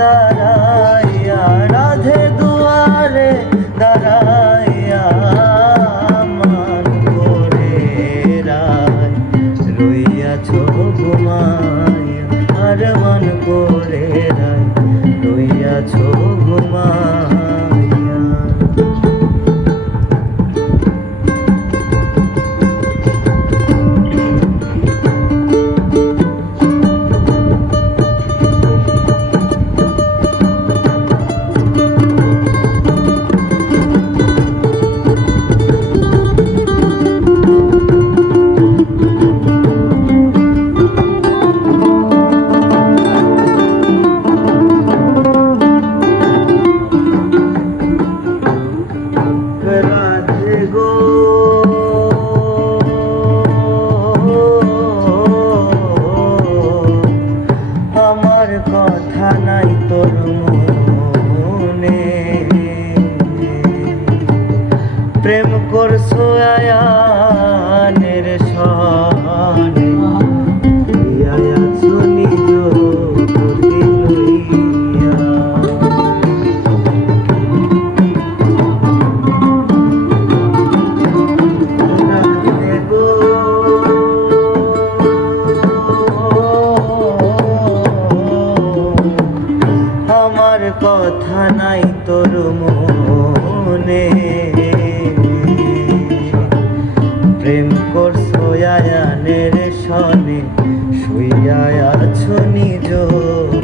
দাঁড়াইয়া, রাধে দুয়ারে দাঁড়াইয়া মান করে রায় রইয়াছো ঘুমাইয়া, আর মান করে রায় রইয়াছো ঘুমাইয়া। আমার কথা নাই তোর মনে, প্রেম করছো আয়ানের সনে, আয়াছো নিজ গতি লইয়া। আমার কথা নাই তোর মনে, প্রেম করছো আয়ানের সনে, শুইয়া আছো নিজ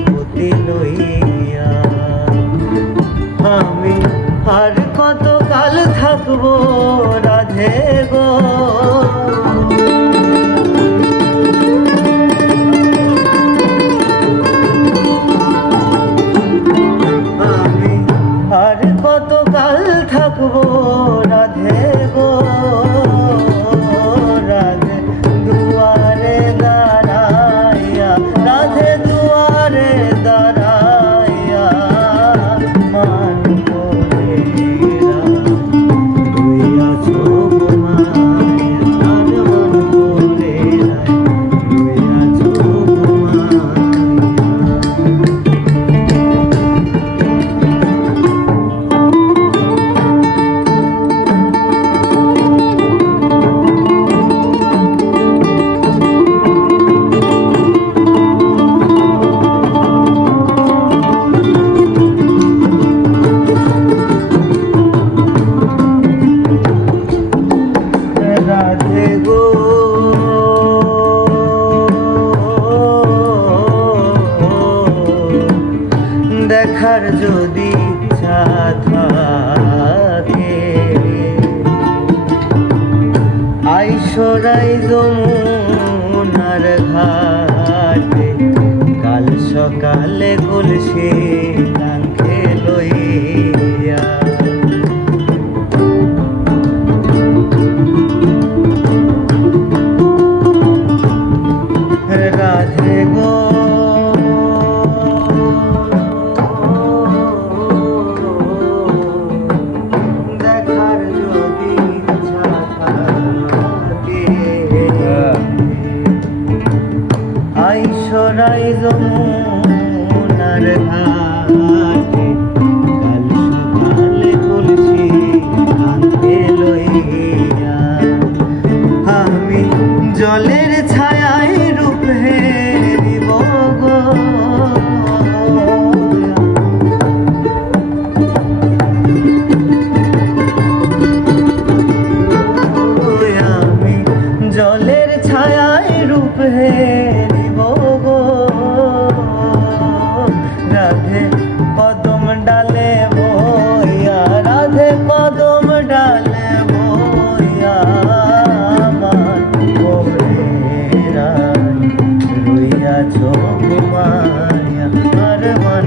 গতি লইয়া। আমি আর কত কাল থাকবো রাধে গো, আর কত কাল থাকবো রাধে গো, রাধে দুয়ারে দাঁড়াইয়া, রাধে দুয়ারে দাঁড়াইয়া মান করে রইয়াছো ঘুমাইয়া, আর মান করে রইয়াছো ঘুমাইয়া। রাধে গো দেখার যদি ইচ্ছা থাকে, আইসরাই যমুনার ঘাটে, কাল সকালে কলসি কাঙ্খে লইয়া। রাধে গো দেখার যদি ইচ্ছা থাকে, আইসরাই যমুনার ঘাটে, কাল সকালে কলসি কাঙ্খে লইয়া। আমি জলের ছায়ায় রূপ হেরিব গো, আমি জলের ছায়ায় রূপ হেরিব গো, রাধে কদম ডালে বইয়া, রাধে কদম ডালে বইয়া মান করে রইয়াছো ঘুমাইয়া, আর মান